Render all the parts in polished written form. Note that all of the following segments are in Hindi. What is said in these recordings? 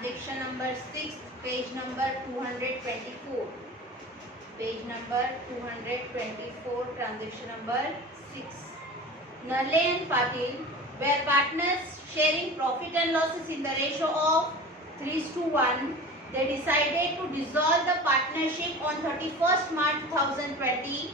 Transaction number 6, page number 224, page number 224, transaction number 6. Nalle and Patil were partners sharing profit and losses in the ratio of 3:1. They decided to dissolve the partnership on 31st March 2020,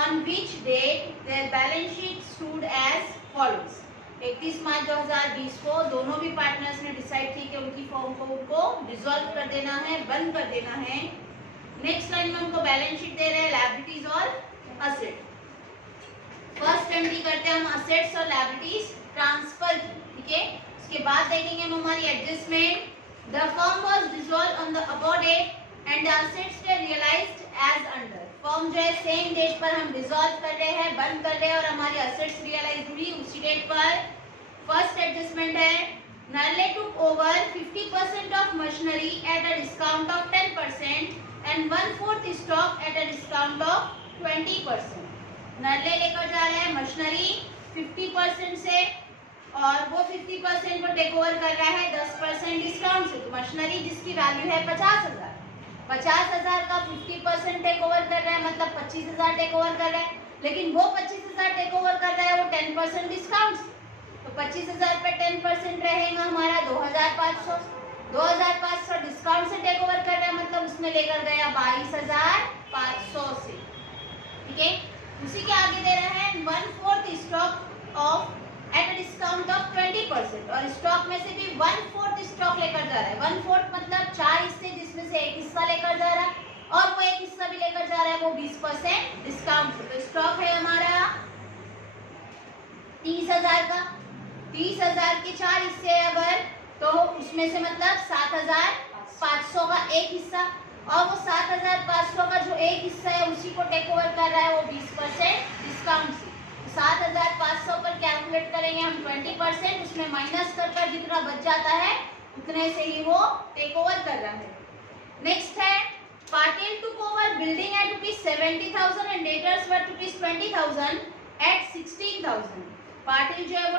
on which date their balance sheet stood as follows. 31 मार्च 2020 को दोनों भी पार्टनर्स ने डिसाइड की कि उनकी फर्म को उनको डिसॉल्व कर देना है, बंद कर देना है. नेक्स्ट लाइन में उनको बैलेंस शीट दे रहे हैं लायबिलिटीज और असेट. फर्स्ट एंट्री करते हैं हम असेट्स और लायबिलिटीज ट्रांसफर की. ठीक है, उसके बाद देखेंगे हम हमारी adjustment. The firm was dissolved on the above date and the assets were realised as under. Firm जो है सेम डेट पर हम डिसॉल्व कर रहे हैं, बंद कर रहे हैं और हमारी असेट्स रियलाइज हुई उसी डेट पर. फर्स्ट एडजस्टमेंट है Nalle took over 50% of machinery at a discount of 10% and 1/4 stock at a discount of 20%. Nalle लेकर जा रहे हैं मशीनरी 50% से और वो 50% को टेक ओवर कर रहा है 10% डिस्काउंट से. तो मशीनरी जिसकी वैल्यू है 50,000, 50,000 का 50% टेक ओवर कर रहा है, मतलब 25,000 टेक ओवर कर रहा है. लेकिन वो 25,000 टेक ओवर कर रहा है वो 10% डिस्काउंट से. तो 25,000 पे 10% रहेगा हमारा 2,500. 2,500 डिस्काउंट से टेक ओवर कर रहा है, मतलब उसमें लेकर गया 22,500 से. ठीक है, उसी के आगे दे रहा है 1/4 stock of eight a discount of 20%. और स्टॉक में से भी 1/4 स्टॉक लेकर जा रहा है. 1/4 मतलब 4 हिस्से जिसमें से एक हिस्सा लेकर जा रहा है और वो एक हिस्सा भी लेकर जा रहा है वो 20% डिस्काउंट से. तो स्टॉक है हमारा 30,000 का. 30,000 के 4 हिस्से अगर तो उसमें से मतलब 7,500 का एक हिस्सा और वो 7,500 का जो एक हिस्सा है उसी को टेक ओवर कर रहा है वो 20% डिस्काउंट से. 7,500 पर कैलकुलेट करेंगे हम 20%, उसमें माइनस कर जितना बच जाता है उतने से ही वो टेक ओवर कर रहा है. नेक्स्ट है Patil took over building at ₹70,000 and debtors were ₹20,000 at 16,000. Patil जो है वो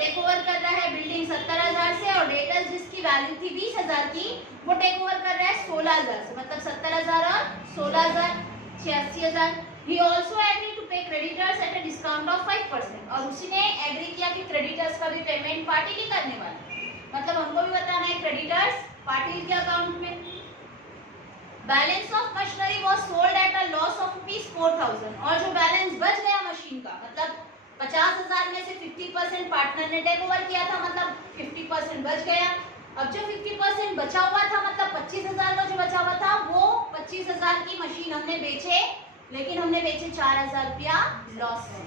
टेक ओवर कर रहा है बिल्डिंग 70,000 से और डेटर्स जिसकी वैल्यू थी 20,000 की वो टेक ओवर कर रहा है 16,000 से, मतलब 70,000 और 16,000 86,000. ही ऑल्सो एग्री टू पे creditors eight a discount of 5%. और उसी ने एग्री किया कि क्रेडिटर्स का भी पेमेंट पाटिल ही करने वाला है, मतलब हमको भी बताना है क्रेडिटर्स पाटिल के अकाउंट में. Balance of machinery was sold at a loss of ₹4,000. और जो बैलेंस बच गया मशीन का, मतलब 50,000 में से 50% पार्टनर ने टेक ओवर किया था, मतलब 50% बच गया. अब जो 50% बचा हुआ था मतलब 25,000 का जो बचा हुआ था वो 25,000 की मशीन हमने बेचे, लेकिन हमने बेचे 4,000 रुपया लॉस से.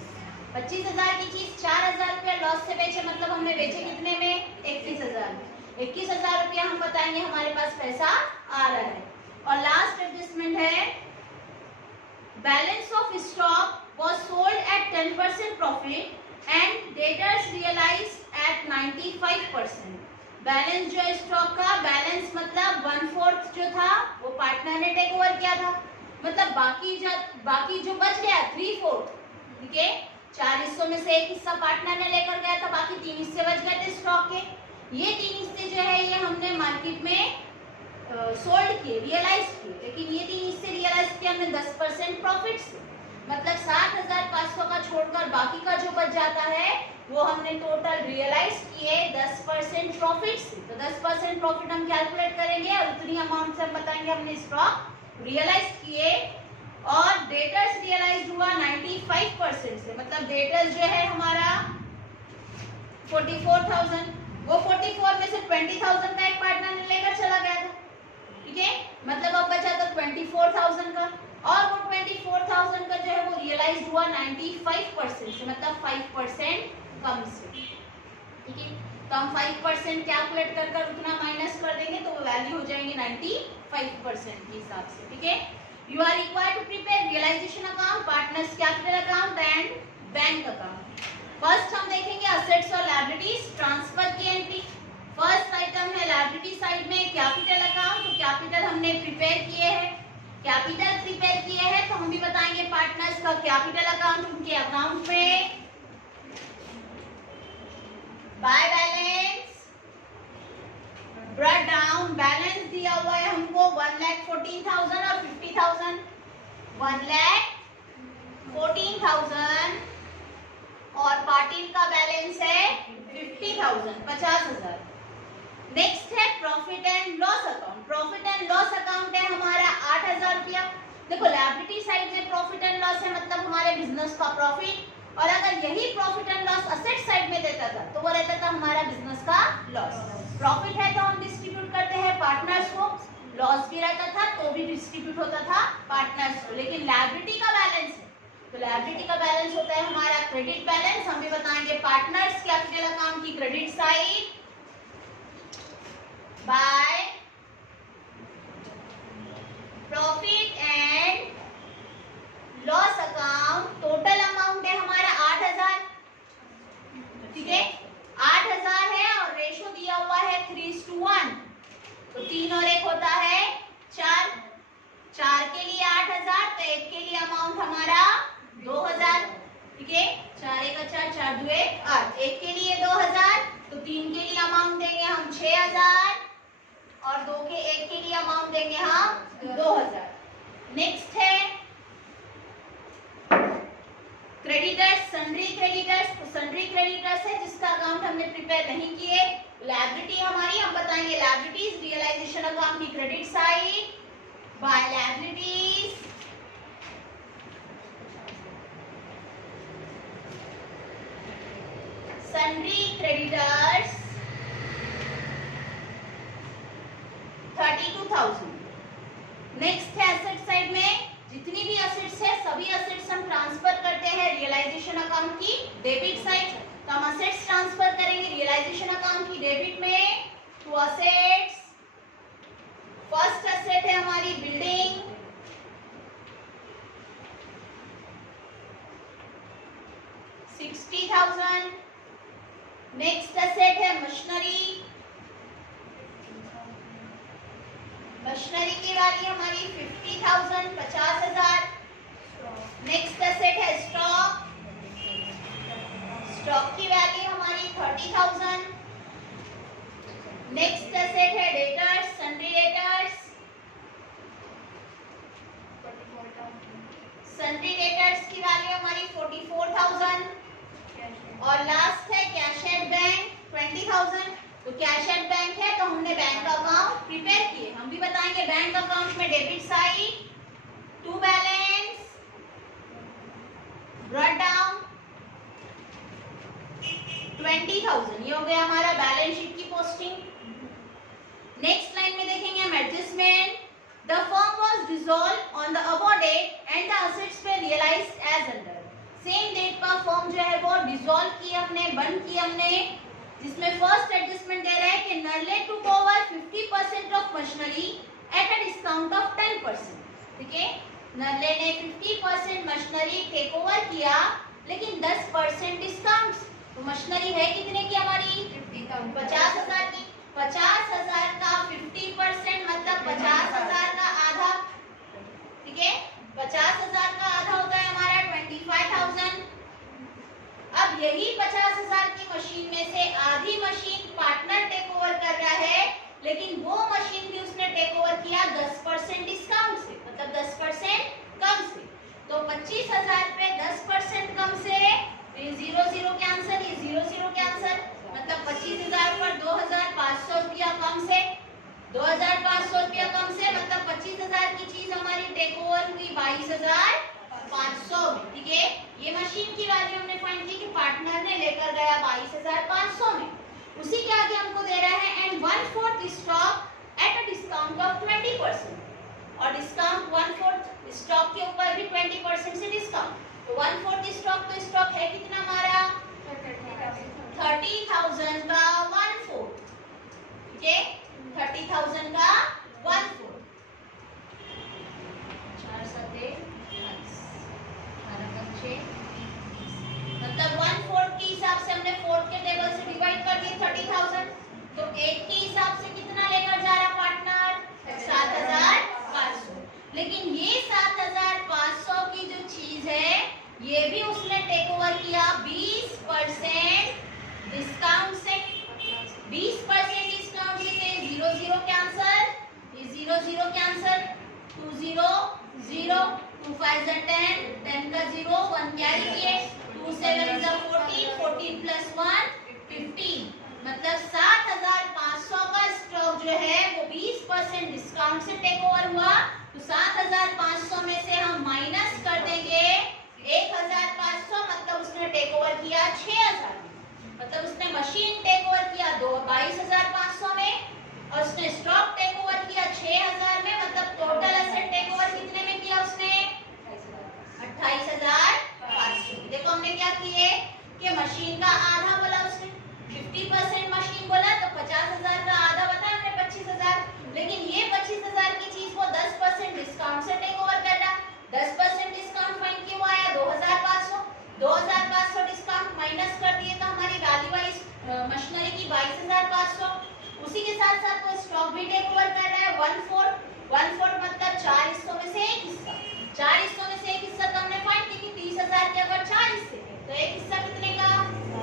25,000 की चीज 4,000 रुपया लॉस से बेचे, मतलब हमने बेचे कितने में 21,000. 21,000 रुपया हम बताएंगे हमारे पास पैसा आ रहा है. और लास्ट एडजस्टमेंट है balance of stock was sold at 10% profit and debtors realized at 95%. Balance जो है स्टॉक का, बैलेंस मतलब 1/4 जो था वो पार्टनर ने टेक ओवर किया था, मतलब बाकी जो बच गया 3/4. ठीक है, 4 हिस्सों में से एक हिस्सा पार्टनर ने लेकर गया था, बाकी 3 हिस्से बच गए थे स्टॉक के. ये 3 हिस्से जो है ये हमने मार्केट में सोल्ड किए, रियलाइज किए, लेकिन ये 3 हिस्से रियलाइज किए हमने 10% प्रॉफिट से, मतलब 7,500 का छोड़कर बाकी का जो बच जाता है वो हमने टोटल रियलाइज किए 10% प्रॉफिट से. तो 10% प्रॉफिट हम कैलकुलेट करेंगे और उतनी अमाउंट से हम बताएंगे हमने स्टॉक रियलाइज किए. और डेटर्स रियलाइज हुआ 95% से, मतलब डेटर्स जो है हमारा 44,000, वो 44 में से 20,000 का एक पार्टनर ने लेकर चला गया था. ठीक है, मतलब अब बचा था 24,000 का और वो 24,000 का जो है वो रियलाइज हुआ 95% से, मतलब 5% कम से. ठीक है, तो हम 5% कैलकुलेट कर उतना माइनस कर देंगे तो वो वैल्यू हो जाएंगे 95% के हिसाब से. ठीक है, you are required to prepare realisation account, partners capital account and bank account. First हम देखेंगे असेट्स और लायबिलिटीज ट्रांसफर की एंट्री. फर्स्ट आइटम है लायबिलिटी साइड में कैपिटल अकाउंट. तो कैपिटल हमने प्रिपेयर किए हैं, कैपिटल प्रिपेयर किए हैं तो हम भी बताएंगे पार्टनर्स का कैपिटल अकाउंट उनके अकाउंट में by balance brought down balance दिया हुआ है हमको 1,14,000 और 50,000, 1,14,000 और पाटिल का बैलेंस है 50,000, 50,000। नेक्स्ट है profit and loss account. Profit and loss account है हमारा 8,000 रुपया। देखो लायबिलिटी साइड से प्रॉफिट एंड लॉस है, मतलब हमारे बिजनेस का प्रॉफिट, और अगर यही profit and loss asset side में देता था तो वो रहता था हमारा बिजनेस का लॉस। प्रॉफिट है तो हम डिस्ट्रीब्यूट करते हैं पार्टनर्स को, लॉस भी रहता था तो भी डिस्ट्रीब्यूट होता था पार्टनर्स को। लेकिन लायबिलिटी का बैलेंस है तो लायबिलिटी का बैलेंस होता है हमारा क्रेडिट बैलेंस। हम भी बताएंगे पार्टनर्स कैपिटल अकाउंट की credit side by profit and loss account. Total amount है हमारा 8,000, ठीक है, 8,000 है और रेशो दिया हुआ है 3:1, तो 3 और 1 होता है 4, 4 के लिए 8,000, तो 1 के लिए अमाउंट हमारा 2,000, ठीक है, 4 1 4 4 2 1 8, 1 के लिए 2,000, तो 3 के लिए अमाउंट देंगे हम 6,000 और 2 के 1 के लिए अमाउंट देंगे हम 2,000। नेक्स्ट है क्रेडिटर्स, सन्ड्री क्रेडिटर्स। तो सन्ड्री क्रेडिटर्स है जिसका अकाउंट हमने प्रिपेयर नहीं किए। लायबिलिटी हमारी हम बताएंगे लायबिलिटीज रियलाइजेशन अकाउंट की credit side by liabilities sundry creditors 32,000। Next है एसेट साइड में जितनी भी असेट्स है सभी असेट्स हम ट्रांसफर करते हैं रियलाइजेशन अकाउंट की डेबिट साइड। तो हम असेट्स ट्रांसफर करेंगे रियलाइजेशन अकाउंट की डेबिट में टू असेट्स। फर्स्ट असेट है हमारी बिल्डिंग, 60,000। नेक्स्ट असेट है मशीनरी, मशीनरी की वैल्यू हमारी 50,000, 50,000। नेक्स्ट असेट है स्टॉक, स्टॉक की वैल्यू हमारी 30,000। नेक्स्ट असेट है debtors, sundry debtors, sundry debtors की वैल्यू हमारी 44,000। और लास्ट है कैश एट बैंक 20,000। तो कैश एट बैंक है तो हमने बैंक अकाउंट प्रिपेयर किए। हम भी बताएंगे बैंक अकाउंट में debit side to balance brought down 20,000, ये हो गया हमारा बैलेंस शीट की पोस्टिंग। नेक्स्ट लाइन में देखेंगे हम adjustment. The firm was dissolve on the above date and the assets were realised as under. Same date पर फर्म जो है वो डिसॉल्व की हमने, बंद की हमने, जिसमें फर्स्ट एडजस्टमेंट दे रहा है कि नरले took over 50% of machinery at a discount of 10%, ठीक है, नरले ने 50% मशीनरी टेक ओवर किया लेकिन 10% डिस्काउंट। तो मशीनरी है कितने की हमारी 50,000 की, 50,000 का 50% मतलब 50,000 का आधा, ठीक है, 50,000 का आधा होता है हमारा 25,000। अब यही 50,000 की मशीन में से आधी मशीन पार्टनर टेक ओवर कर रहा है, लेकिन वो मशीन भी उसने टेक ओवर किया 10% डिस्काउंट से, मतलब 10% कम से। तो 25,000 पे 10% कम से, ये 0 0 कैंसिल, ये 0 0 कैंसिल, मतलब 25,000 पर 2,500 रुपया कम से, 2,500 रुपया कम से, मतलब 25,000 की चीज हमारी टेक ओवर हुई 22,500 में, ठीक है। ये मशीन की वैल्यू हमने फाइंड की कि पार्टनर ने लेकर गया 22,500 में। उसी के आगे हमको दे रहा है and 1/4 stock at a discount of 20%, और डिस्काउंट 1/4 स्टॉक के ऊपर भी 20% से डिस्काउंट। तो 1/4 स्टॉक, तो स्टॉक है कितना हमारा 30,000 का 1/4, ठीक है, 30,000 का 1/4, 4 7 मतलब 1/4 के हिसाब से हमने 4 के टेबल से डिवाइड कर दिए 30,000। तो 8 के हिसाब से कितना लेकर जा रहा पार्टनर 7,500। लेकिन ये 7,500 की जो चीज है ये भी उसने टेक ओवर किया 20% डिस्काउंट से। 20% डिस्काउंट से 0 0, 2 5 is 10, 10 का 0, 1 कैरी किए, 2 7 is 14, 14 plus 1 15, मतलब 7500 का स्टॉक जो है वो 20% डिस्काउंट से टेक ओवर हुआ। तो 7500 में से हम माइनस कर देंगे 1500, मतलब उसने टेक ओवर किया 6000, मतलब उसने मशीन टेक ओवर किया 22500 में और उसने स्टॉक टेक ओवर किया 6000 में, मतलब टोटल एसेट टेक ओवर कितने में किया उसने 28500। देखो हमने क्या किए कि मशीन का आधा बोला उसने, 50% मशीन बोला तो 50000 का आधा बताया हमने 25000, लेकिन ये 25000 की चीज वो 10% डिस्काउंट से टेक ओवर कर रहा। 10% डिस्काउंट फाइंड क्यों आया 2500, 2500 डिस्काउंट माइनस कर दिए तो हमारी वैल्यू आई मशीनरी की 22500। उसी के साथ साथ वो स्टॉक भी टेक ओवर कर रहा है 1/4, 1/4 मतलब 4 हिस्सों में से एक हिस्सा, 4 हिस्सों में से एक हिस्सा तो हमने फाइंड किया कि 30000 के अगर 4 हिस्से थे तो एक हिस्सा कितने का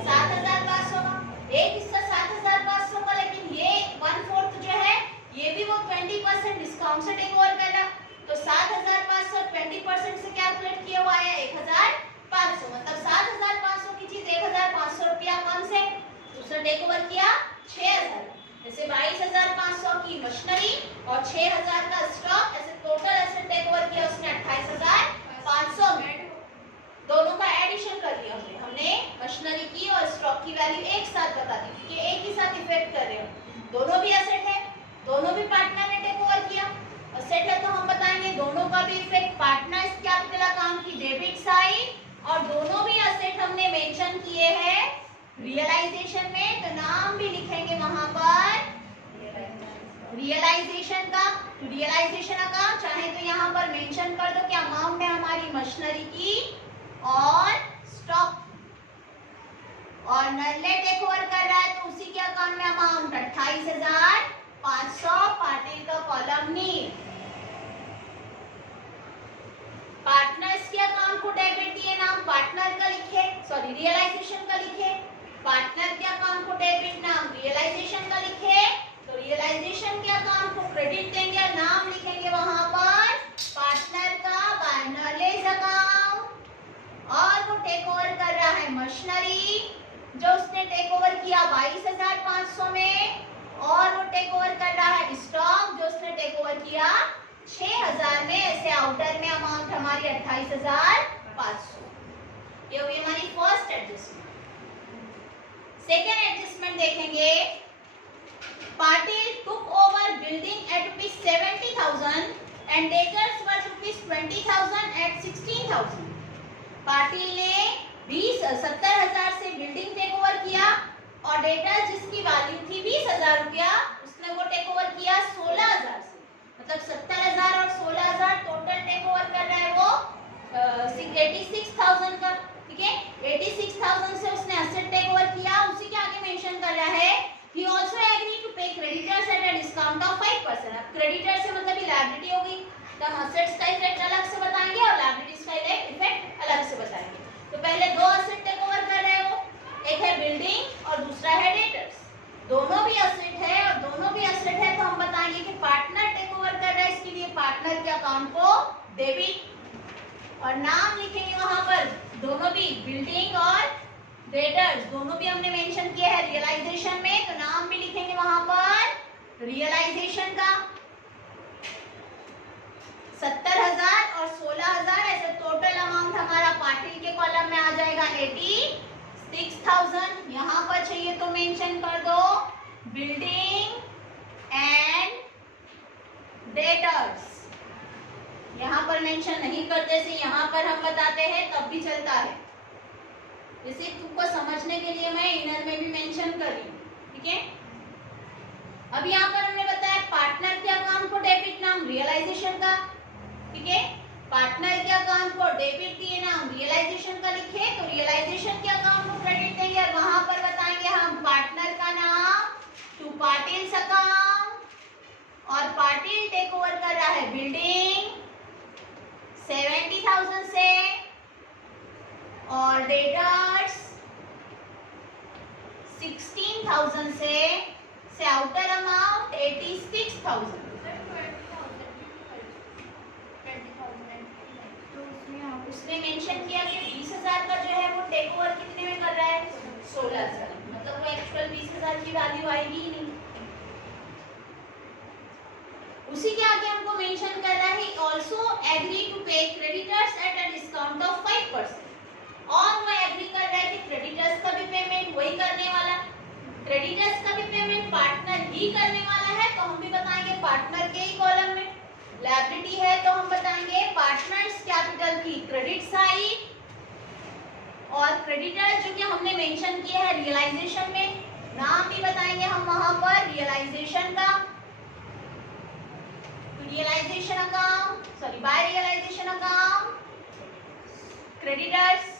7500 का, एक हिस्सा 7500 का, लेकिन ये 1/4 जो है ये भी वो 20% डिस्काउंट से टेक ओवर कर रहा। तो 7500 20% से कैलकुलेट किया हुआ है 1500, मतलब 7500 की चीज 1500 रुपया कम से उसने टेक ओवर किया 6000, जैसे 22500 की मशीनरी और 6000 का स्टॉक, ऐसे टोटल एसेट टेक ओवर किया उसने 28500 में। दोनों का एडिशन कर लिया हमने मशीनरी की और स्टॉक की वैल्यू एक साथ बता दी क्योंकि एक ही साथ इफेक्ट कर रहे हो, दोनों भी एसेट है, दोनों भी पार्टनर ने टेक ओवर किया। एसेट है तो हम बताएंगे दोनों का भी इफेक्ट पार्टनर्स कैपिटल अकाउंट की डेबिट साइड, और दोनों भी एसेट हमने मेंशन किए हैं रियलाइजेशन में, तो नाम भी लिखेंगे वहां पर रियलाइजेशन का। रियलाइजेशन अकाउंट चाहे तो यहाँ पर मेंशन कर दो कि अमाउंट है हमारी मशीनरी की और स्टॉक, और नल्ले टेक ओवर कर रहा है तो उसी के अकाउंट में अमाउंट 28500, पार्टी का कॉलम नील। पार्टनर्स के अकाउंट को डेबिट दिए, नाम पार्टनर का लिखे, सॉरी रियलाइजेशन का लिखे, पार्टनर के अकाउंट को डेबिट नाम रियलाइजेशन का लिखे, तो रियलाइजेशन के अकाउंट को क्रेडिट देंगे और नाम लिखेंगे वहां पर पार्टनर का बाय नॉलेज अकाउंट, और वो टेक ओवर कर रहा है मशीनरी जो उसने टेक ओवर किया 22500 में, और वो टेक ओवर कर रहा है स्टॉक जो उसने टेक ओवर किया 6000 में, ऐसे आउटर में अमाउंट हमारी 28500। ये हुई हमारी फर्स्ट एडजस्टमेंट। सेकेंड एडजस्टमेंट देखेंगे, Patil took over building at ₹70,000 and debtors were ₹20,000 at 16,000। Patil ने 70,000 से बिल्डिंग टेक ओवर किया और डेटर्स जिसकी वैल्यू थी 20,000 रुपया उसने वो टेक ओवर किया 16,000 से, मतलब 70,000 और 16,000 टोटल टेक ओवर कर रहा है वो 86,000 का, ठीक है। 86,000 से उसने एसेट टेक ओवर किया, उसी के आगे मेंशन कर रहा है he also agreed to pay creditors at a discount of 5%। अब क्रेडिटर से मतलब ये लायबिलिटी होगी, तो हम एसेट्स का इफेक्ट अलग से बताएंगे और लायबिलिटीज का इफेक्ट अलग से बताएंगे। तो पहले दो एसेट टेक ओवर कर रहे हो, एक है बिल्डिंग और दूसरा है डेटर्स, दोनों भी एसेट है और दोनों भी एसेट है, तो हम बताएंगे कि पार्टनर टेक ओवर कर रहा है, इसके लिए पार्टनर के अकाउंट को डेबिट और नाम लिखेंगे वहां पर, दोनों भी बिल्डिंग और डेटर्स दोनों भी हमने मेंशन किया है रियलाइजेशन में, तो नाम भी लिखेंगे वहां पर रियलाइजेशन का। 70,000 और 16,000 ऐसे टोटल अमाउंट हमारा पार्टिल के कॉलम में आ जाएगा 86,000। यहाँ पर चाहिए तो मेंशन कर दो बिल्डिंग एंड डेटर्स, यहाँ पर मेंशन नहीं करते से यहाँ पर हम बताते हैं तब भी चलता है, इसे तुमको समझने के लिए मैं इनर में भी मेंशन कर रही हूँ, ठीक है। अब यहाँ पर हमने बताया पार्टनर के अकाउंट को डेबिट नाम रियलाइजेशन का, ठीक है। पार्टनर के अकाउंट को डेबिट दिए नाम रियलाइजेशन का लिखे, तो रियलाइजेशन के अकाउंट को क्रेडिट देंगे और वहां पर बताएंगे हम पार्टनर का नाम टू पाटिल्स अकाउंट, और पाटिल टेक ओवर कर रहा है बिल्डिंग 70,000 से और डेटर्स 16,000 से आउटर अमाउंट 86,000। उसी के आगे हमको मेंशन कर रहा है ऑल्सो एग्री टू पे creditors eight a discount of 5%। और वो एग्री कर रहा है कि क्रेडिटर्स का भी पेमेंट वही करने वाला, क्रेडिटर्स का भी पेमेंट पार्टनर ही करने वाला है, तो हम भी बताएंगे पार्टनर के ही कॉलम में। लायबिलिटी है तो हम बताएंगे पार्टनर्स कैपिटल की क्रेडिट साइड, और क्रेडिटर्स जो कि हमने मेंशन किया है रियलाइजेशन में, नाम भी बताएंगे हम वहां पर रियलाइजेशन का, realisation account, sorry by realisation account creditors.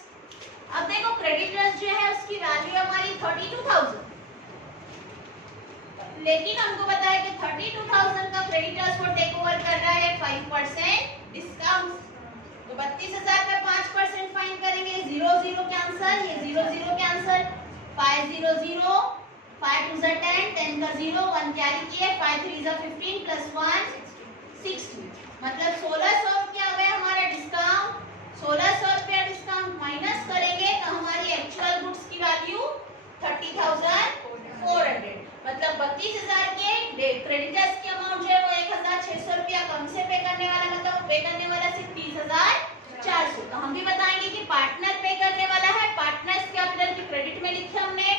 अब देखो क्रेडिटर्स जो है उसकी वैल्यू हमारी 32,000, लेकिन हमको पता है कि 32,000 का क्रेडिटर्स को टेक ओवर कर रहा है 5% डिस्काउंट, तो 32,000 पे 5% फाइन करेंगे, 0 0 कैंसिल, ये 0 0 कैंसिल, 5 0 0, 5 2 10, 10 का 0, 1 कैरी किए, 5 3 15 प्लस 1 60, मतलब 1600 रुपया हो गया हमारा डिस्काउंट। 1600 रुपया डिस्काउंट माइनस करेंगे तो हमारी एक्चुअल गुड्स की वैल्यू 30,400, मतलब 32,000 के क्रेडिटर्स की अमाउंट जो है वो 1,600 रुपया कम से पे करने वाला, मतलब पे करने वाला सिर्फ 30,400। तो हम भी बताएंगे कि पार्टनर पे करने वाला है, पार्टनर्स कैपिटल की क्रेडिट में लिखे हमने,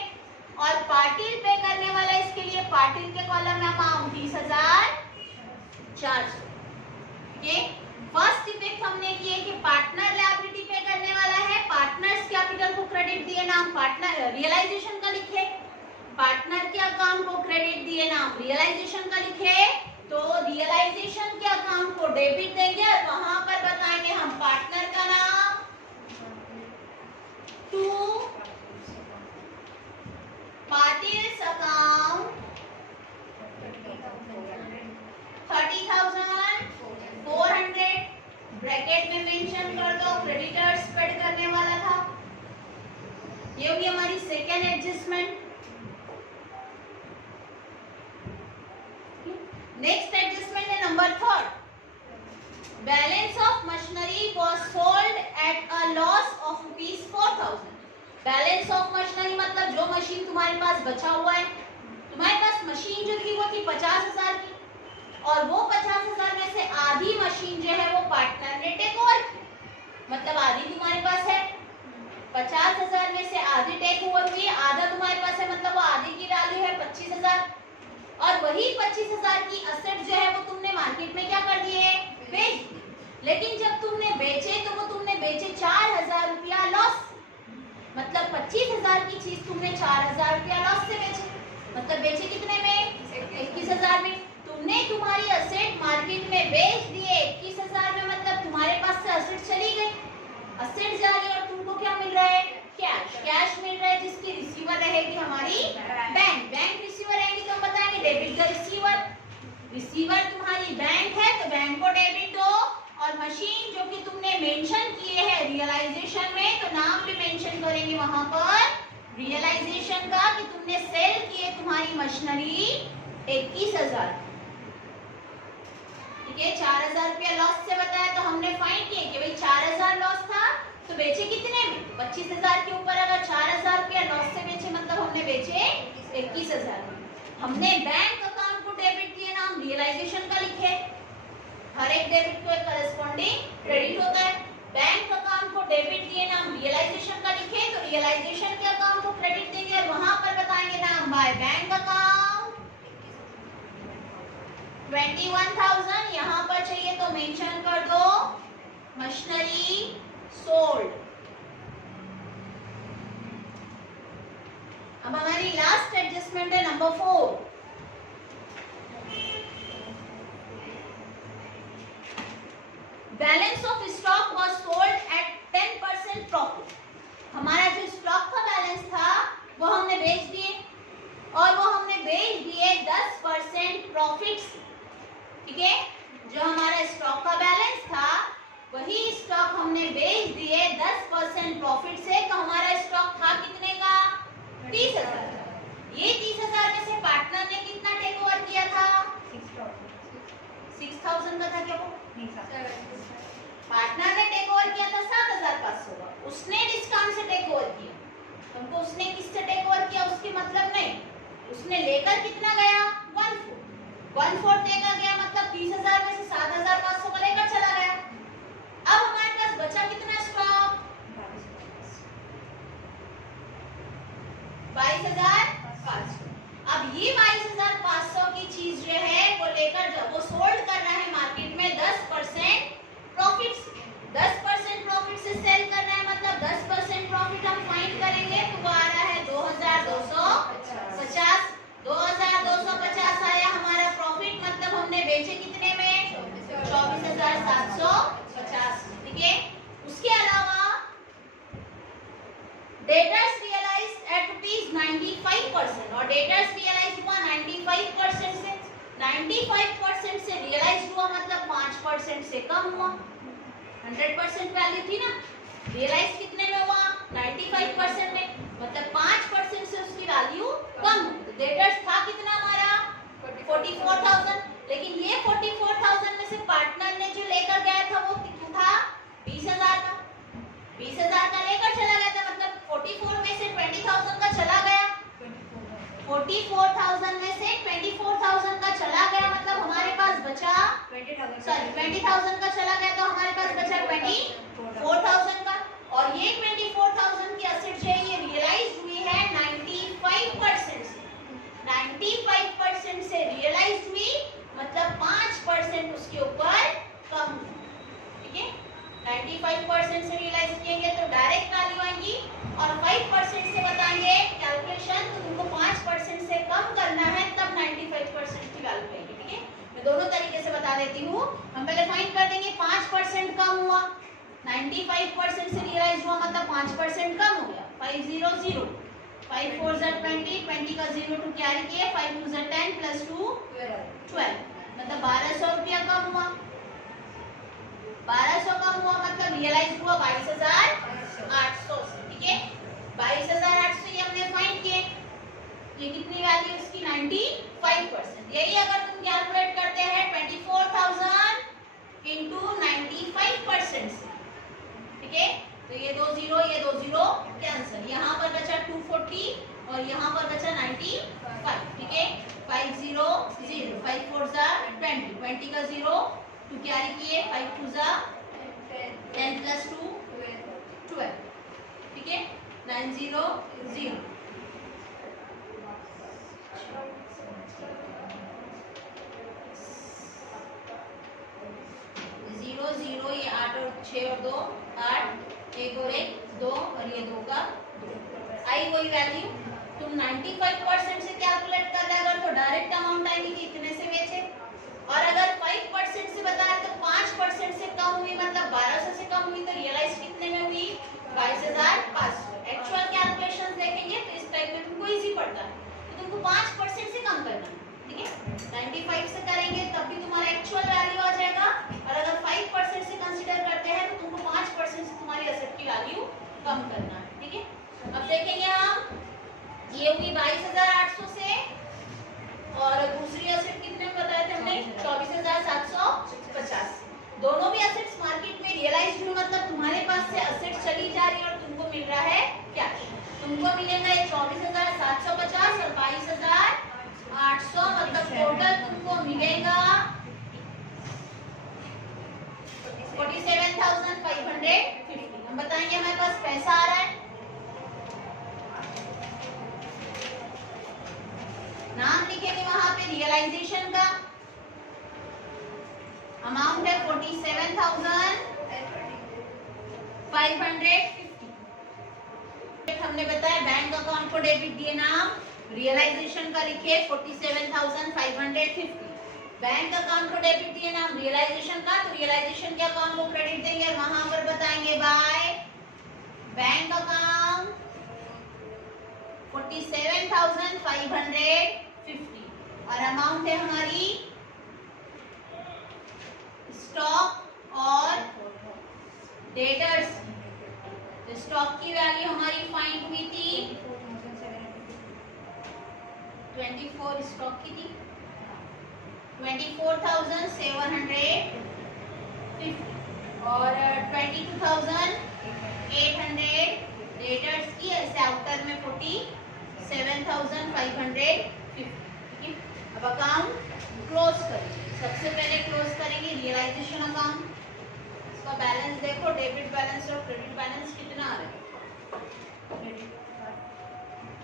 और पार्टिल पे करने वाला इसके लिए पार्टिल के कॉलम में अमाउंट 30,400। ओके, फर्स्ट इफेक्ट हमने किए कि पार्टनर लायबिलिटी पे करने वाला है, पार्टनर्स कैपिटल को क्रेडिट दिए, नाम पार्टनर रियलाइजेशन का लिखे, पार्टनर के अकाउंट को क्रेडिट दिए, नाम रियलाइजेशन का लिखे, तो रियलाइजेशन के अकाउंट को डेबिट देंगे और वहां पर बताएंगे हम पार्टनर का नाम टू पार्टिल्स अकाउंट 30,400 ब्रैकेट में मेंशन कर दो, क्रेडिटर्स पेड करने वाला था। ये होगी हमारी सेकेंड एडजस्टमेंट। नेक्स्ट एडजस्टमेंट है number 3, balance of machinery was sold at a loss of ₹4,000। Balance of machinery मतलब जो मशीन तुम्हारे पास बचा हुआ है, तुम्हारे पास मशीन जो थी वो थी 50,000 की, और वो 50,000 में से आधी मशीन जो है वो पार्टनर ने टेक ओवर की, मतलब आधी तुम्हारे पास है, 50,000 में से आधी टेक ओवर हुई, आधा तुम्हारे पास है, मतलब वो आधी की वैल्यू है 25,000, और वही 25,000 की असेट जो है वो तुमने मार्केट में क्या कर दिए, बेच दिए। लेकिन जब तुमने बेचे तो वो तुमने बेचे 4,000 रुपया लॉस, मतलब 25,000 की चीज तुमने 4,000 रुपया लॉस से बेचे, मतलब बेचे कितने में, 21,000 में। तुमने तुम्हारी असेट मार्केट में बेच दिए 21,000 में, मतलब तुम्हारे पास से असेट चली गई, असेट जा रही और तुमको क्या मिल रहा है, कैश, कैश मिल रहा है, जिसकी रिसीवर रहेगी हमारी बैंक, बैंक रिसीवर रहेगी तो हम बताएंगे डेबिट द रिसीवर, रिसीवर तुम्हारी बैंक है तो बैंक को डेबिट दो, और मशीन जो कि तुमने मेंशन किए हैं रियलाइजेशन में, तो नाम भी मेंशन करेंगे वहां पर रियलाइजेशन का कि तुमने सेल किए तुम्हारी मशीनरी 21,000, ठीक है। 4,000 रुपया लॉस से बताया तो हमने फाइंड किए कि भाई 4,000 लॉस था तो बेचे कितने में, 25,000 के ऊपर अगर 4,000 रुपया लॉस से बेचे मतलब हमने बेचे 21,000 में। हमने बैंक अकाउंट को डेबिट दिए, नाम रियलाइजेशन का लिखे, हर एक डेबिट को एक करस्पॉन्डिंग क्रेडिट होता है, बैंक अकाउंट को डेबिट दिए, नाम रियलाइजेशन का लिखे, तो रियलाइजेशन के अकाउंट को क्रेडिट देंगे और वहां पर बताएंगे नाम बाय बैंक अकाउंट 21,000, यहाँ पर चाहिए तो मेंशन कर दो मशीनरी सोल्ड। अब हमारी लास्ट एडजस्टमेंट है number 4, balance of stock was sold at 10% profit. हमारा जो स्टॉक का बैलेंस था वो हमने बेच दिए, और वो हमने बेच दिए 10% प्रॉफिट से, ठीक है। जो हमारा स्टॉक का बैलेंस था वही स्टॉक हमने बेच दिए 10% प्रॉफिट से, तो हमारा स्टॉक था कितने का, 30,000। ये 30,000 में से पार्टनर ने कितना टेक ओवर किया था, 6,000 का था क्या वो, पार्टनर ने टेक ओवर किया था 7,500 का, उसने डिस्काउंट से टेक ओवर किया, हमको उसने किससे टेक ओवर किया उसके मतलब नहीं, उसने लेकर कितना गया 1/4 लेकर गया, मतलब 20,000 में से 7,500 का लेकर चला गया। अब हमारे पास बचा कितना स्टॉक? 22,500। अब ये 22,500 की चीज जो है वो लेकर जब वो सोल्ड कर रहा है मार्केट में 10% प्रॉफिट से, 10% प्रॉफिट से सेल कर रहा है, मतलब 10% प्रॉफिट हम फाइंड करेंगे तो वो आ रहा है 2,250। 2,250 आया हमारा प्रॉफिट, मतलब हमने बेचे कितने में? 24,750। ठीक है। उसके अलावा डेटर्स रियलाइज्ड एट ₹95% और डेटर्स रियलाइज्ड हुआ 95% से। 95% से रियलाइज्ड हुआ मतलब 5% से कम हुआ। 100% वैल्यू थी ना, रियलाइज कितने में हुआ? 95% में, मतलब 5% से उसकी वैल्यू कम हुई। तो डेटर्स था कितना हमारा? 44,000। लेकिन ये 44,000 में से पार्टनर ने जो लेकर गया था वो कितना था? 20,000 का। 20,000 का लेकर चला गया था, मतलब 44 में से 20,000 का चला गया। 44,000 में से 24,000 का चला गया, मतलब हमारे पास बचा 20,000 का चला गया, तो हमारे पास बचा 24,000 का। और ये 24,000 की एसेट जो है ये रियलाइज हुई है 95% से। 95% से रियलाइज हुई, मतलब 5% उसके ऊपर कम हुई। ठीक है। 95% से रियलाइज किएंगे तो डायरेक्ट वैल्यू आएगी, और 5% से बताएंगे कैलकुलेशन तो तुमको 5% से कम करना है, तब 95% की वैल्यू आएगी। ठीक है। मैं दोनों तरीके से बता देती हूँ। हम पहले फाइंड कर देंगे 5% कम हुआ, 95% से रियलाइज हुआ मतलब 5% कम हो गया। 500, 5 4 20, 20 का 0 टू कैरी किए, 5 2 10 प्लस 2 12, मतलब 1,200 रुपया कम हुआ। 1,200 कम हुआ मतलब रियलाइज हुआ 22,800 से। ठीक है। 22,800 ये हमने फाइंड किए। ये कितनी वैल्यू इसकी? 95%। यही अगर तुम कैलकुलेट करते हैं 24,000 इंटू 95% से, ठीक है, तो ये 2 0 ये 2 0 कैंसिल। यहाँ पर बचा 240 और यहाँ पर बचा 95। ठीक है। 5 0 0, 5 4 20, 20 का 0 टू कैरी किए, 5 2 10 प्लस 2 12। ठीक है। 9 0 0। 0 0, ये 8 और 6 और 2 8, 1 और 1 2 और ये 2 का 2 आई वही वैल्यू। तुम 95% से कैलकुलेट कर रहे अगर तो डायरेक्ट अमाउंट आएगी कि इतने से बेचे, और अगर 5% से बताया तो 5% से कम हुई मतलब 1,200 से कम हुई, तो रियलाइज कितने में हुई? 22,500। एक्चुअल कैलकुलेशंस देखेंगे तो इस टाइप में तुमको इजी पड़ता है, तो तुमको 5% से कम करना है। ठीक है। 95 से करेंगे तब भी तुम्हारा एक्चुअल वैल्यू आ जाएगा, और अगर 5% से कंसीडर करते हैं तो तुमको 5% से तुम्हारी एसेट की वैल्यू कम करना है। ठीक है। अब देखेंगे हम, ये हुई 22,800 से, और दूसरी एसेट कितने में बताए थे हमने? 24,750। दोनों भी एसेट्स मार्केट में रियलाइज हुई, मतलब तुम्हारे पास से एसेट चली जा रही है और तुमको मिल रहा है कैश। तुमको मिलेगा ये 24,750 और 22,800, मतलब टोटल तुमको मिलेगा 47,550। हम बताएंगे हमारे पास पैसा आ रहा है, नाम लिखेंगे वहां पे रियलाइजेशन का, अमाउंट है 47,550। हमने बताया बैंक अकाउंट को डेबिट दिए, नाम रियलाइजेशन का लिखे 47,550। बैंक अकाउंट को डेबिट दिए, नाम रियलाइजेशन का, तो रियलाइजेशन के अकाउंट को क्रेडिट देंगे और वहां पर बताएंगे बाय बैंक अकाउंट 47,550, और अमाउंट है हमारी स्टॉक और डेटर्स। तो स्टॉक की वैल्यू हमारी फाइंड हुई थी 24, स्टॉक की थी 24,750, और 22,800 डेटर्स की, ऐसे आउटर में 47,550। ठीक है। अब अकाउंट क्लोज करिए। सबसे पहले ट्रांजैक्शन अकाउंट, इसका बैलेंस देखो, डेबिट बैलेंस और क्रेडिट बैलेंस कितना आ रहा है?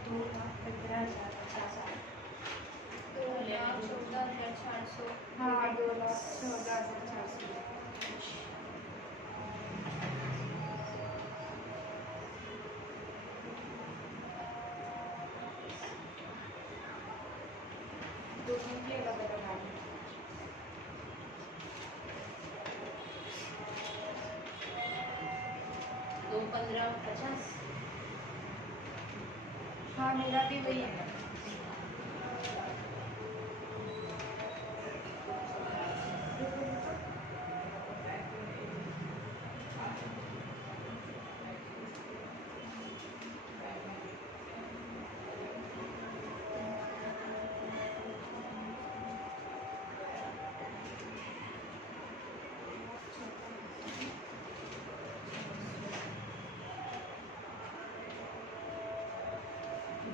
2,14,400। हाँ 2,14,400। दोनों की अलग अलग आ रही है। 2,15,50। हाँ मेरा भी वही है।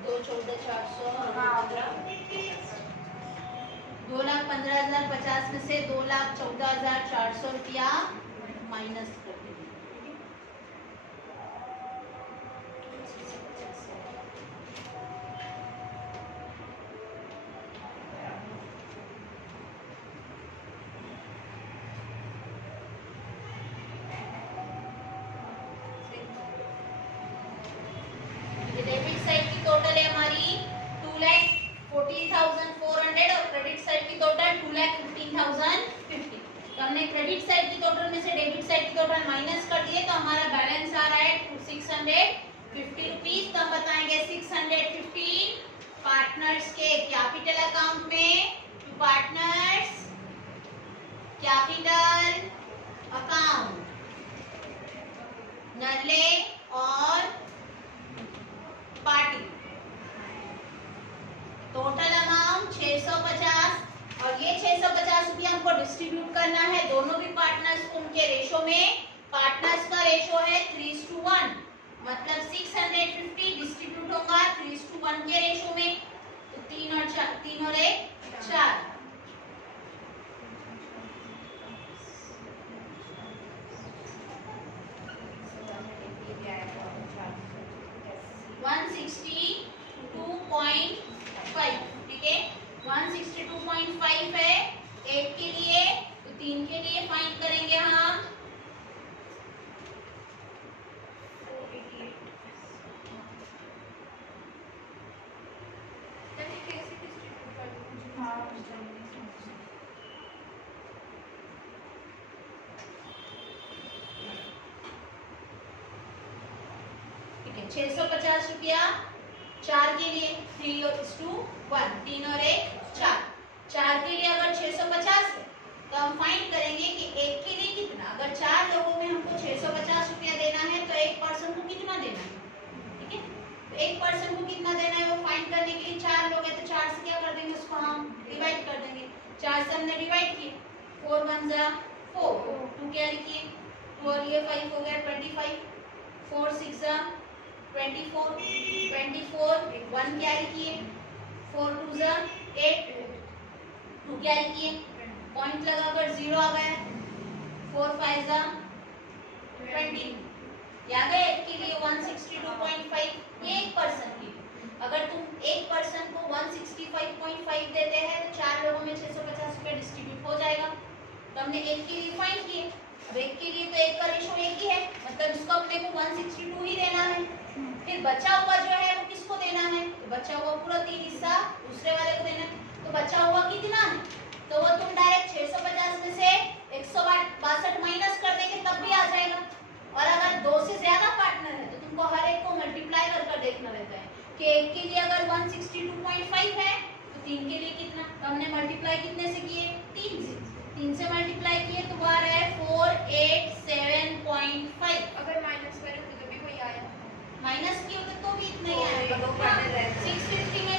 दो 14,400 और हाँ 2,15,50 में से 2,14,400 रुपया माइनस कर दीजिए। डेबिट साइड की टोटल है हमारी 2,14,400 और क्रेडिट साइड की टोटल 2,15,050। तो हमने क्रेडिट साइड की टोटल में से डेबिट साइड की टोटल माइनस कर दिए, तो हमारा बैलेंस आ रहा है 650 रुपीज। तो हम बताएंगे 615 पार्टनर्स के कैपिटल अकाउंट में, टू पार्टनर्स कैपिटल अकाउंट, नरले और पार्टी। टोटल अमाउंट 650 और ये 650 रुपया हमको डिस्ट्रीब्यूट करना है दोनों भी पार्टनर्स को उनके रेशो में। पार्टनर्स का रेशो है 3:1, मतलब 650 डिस्ट्रीब्यूट होगा 3:1 के रेशो में। तो 3 और 1 4। 162.5, ठीक है। 162.5 है एक के लिए, तो 3 के लिए फाइंड करेंगे हम। ठीक है, 650 रुपया 4 के लिए, 3:1, 3 और 1 4। 4 के लिए अगर 650 है तो हम फाइंड करेंगे कि एक के लिए कितना। अगर 4 लोगों में हमको 650 रुपया देना है तो एक पर्सन को कितना देना है, ठीक है। तो एक पर्सन को कितना देना है वो फाइंड करने के लिए 4 लोग हैं तो 4 से क्या कर देंगे, उसको हम डिवाइड कर देंगे। 4 से हमने डिवाइड किए, 4 1 जा 4, 2 कैरी किए, 2 और ये 5 हो गया 25, 4 6 जा 24, 24 1 कैरी किए, 4 2 जा 8, 2 कैरी किए, पॉइंट लगाकर 0 आ गया, 4 5 जा 20। या गए एक के लिए 162.5, ये एक पर्सन की। अगर तुम एक पर्सन को 165.5 देते हैं तो 4 लोगों में 650 रुपये डिस्ट्रीब्यूट हो जाएगा। तो हमने एक के लिए फाइंड किए, अब एक के लिए तो एक का रेशो एक ही है, मतलब इसको अपने को 162 ही देना है। फिर बचा हुआ जो है वो किसको देना है, तो बचा हुआ पूरा 3 हिस्सा दूसरे वाले को देना है। तो बचा हुआ कितना है, तो वो तुम डायरेक्ट 650 में से 162 माइनस कर देंगे तब भी आ जाएगा। और अगर 2 से ज्यादा पार्टनर है तो तुमको हर एक को मल्टीप्लाई कर देखना रहता है कि एक के लिए अगर 162.5 है तो 3 के लिए कितना। तो हमने मल्टीप्लाई कितने से किए, 3 से। 3 से मल्टीप्लाई किए तो आ रहा है 487.5। अगर माइनस करें तो भी वही आया, माइनस किए तो भी इतना ही आएगा। 650 में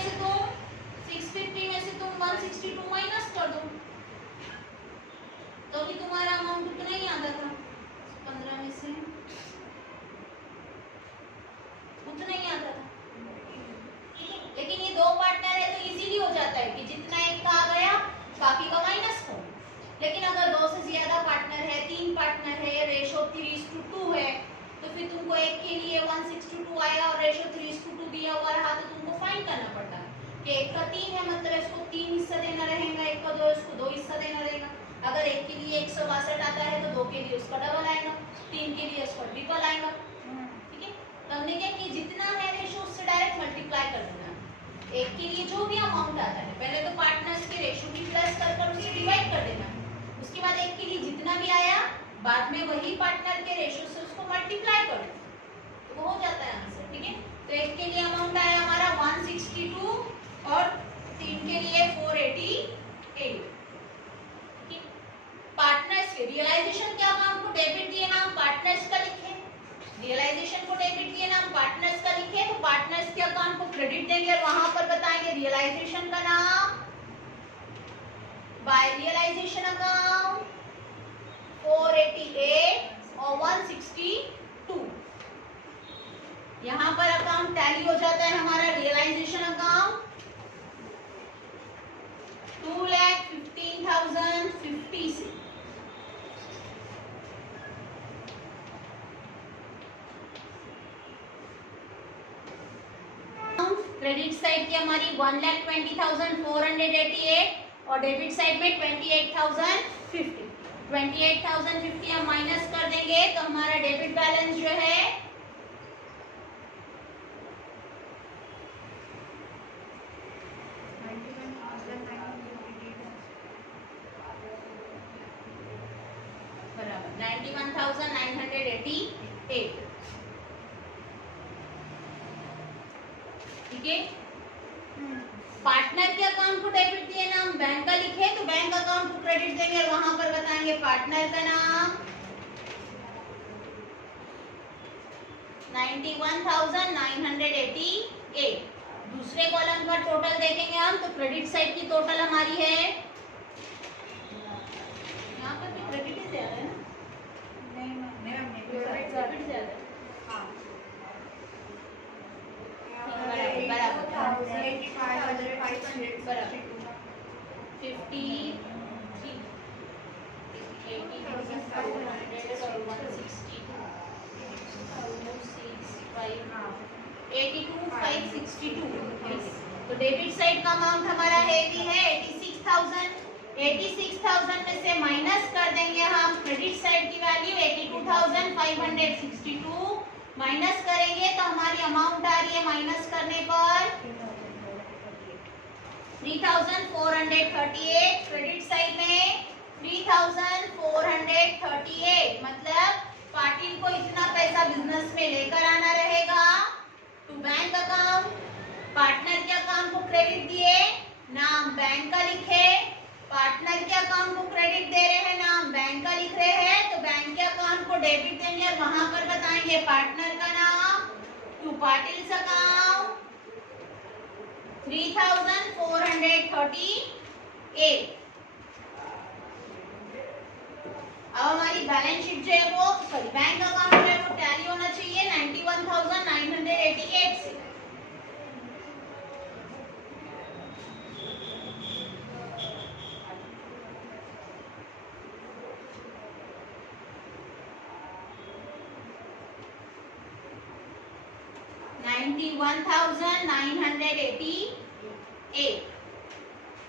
से तुम 162 माइनस कर दो तो भी तुम्हारा अमाउंट उतना ही आता था। 15 में से उतना ही आता था, लेकिन ये 2 पार्टनर है तो इजीली हो जाता है कि जितना एक का आ गया बाकी का माइनस करो। लेकिन अगर 2 से ज्यादा पार्टनर रेशो 3:2 दिया हुआ रहा तो तुमको फाइंड करना पड़ता है कि 1 का 3 है मतलब इसको 3 हिस्सा देना रहेगा, 1 का 2 इसको 2 हिस्सा देना रहेगा। अगर 1 के लिए 162 आता है तो 2 के लिए उसका डबल आएगा, 3 के लिए उसका ट्रिपल आएगा। ठीक है, तो हमने क्या कि जितना है रेशो उससे डायरेक्ट मल्टीप्लाई कर देना है। 1 के लिए जो भी अमाउंट आता है पहले तो पार्टनर्स के रेशो की प्लस कर उसे डिवाइड कर देना है, उसके बाद 1 के लिए जितना भी आया बाद में वही पार्टनर के रेशो से उसको मल्टीप्लाई कर दो तो वो हो जाता है आंसर। ठीक है, तो 1 के लिए अमाउंट आया हमारा 162 और 3 के लिए 488। पार्टनर्स के रियलाइजेशन के अकाउंट को डेबिट दिए नाम पार्टनर्स का लिखे, रियलाइजेशन को डेबिट दिए नाम पार्टनर्स का लिखे, तो पार्टनर्स के अकाउंट को क्रेडिट देंगे और वहां पर बताएंगे रियलाइजेशन का नाम बाय रियलाइजेशन अकाउंट 488 और 162। यहां पर अकाउंट टैली हो जाता है हमारा रियलाइजेशन अकाउंट 2,15,050 से। क्रेडिट साइड की हमारी 1,20,488 और डेबिट साइड में 28,050। 28,050 हम माइनस कर देंगे तो हमारा डेबिट बैलेंस जो है बराबर 91,988। ठीक है, पार्टनर के अकाउंट को डेबिट दिए नाम बैंक का लिखे तो बैंक अकाउंट को क्रेडिट देंगे और वहां पर बताएंगे पार्टनर का नाम 91,988। दूसरे कॉलम पर टोटल देखेंगे हम तो क्रेडिट साइड की टोटल हमारी है, यहाँ पर भी क्रेडिट ही ज्यादा है ना, नहीं डेबिट ज्यादा है। हाँ तो डेबिट साइड का अमाउंट हमारा हैवी है 86,000। 86,000 में से माइनस कर देंगे हम क्रेडिट साइड की वैल्यू 82,562 माइनस करेंगे तो हमारी अमाउंट आ रही है माइनस करने पर 3,438। क्रेडिट साइड में 3,438 मतलब पाटिल को इतना पैसा बिजनेस में लेकर आना रहेगा टू बैंक अकाउंट। पार्टनर के अकाउंट को क्रेडिट दिए नाम बैंक का लिखे, पार्टनर के अकाउंट को क्रेडिट दे रहे हैं नाम बैंक का लिख रहे हैं तो बैंक के अकाउंट को डेबिट देंगे और वहां पर बताएंगे पार्टनर का नाम टू पाटिल्स अकाउंट 3,438। अब हमारी बैलेंस शीट जो है वो सॉरी बैंक अकाउंट जो है वो टैली होना चाहिए 91,988 से।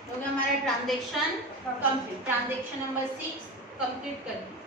तो हमारा transaction complete, transaction number 6 complete कर दिया।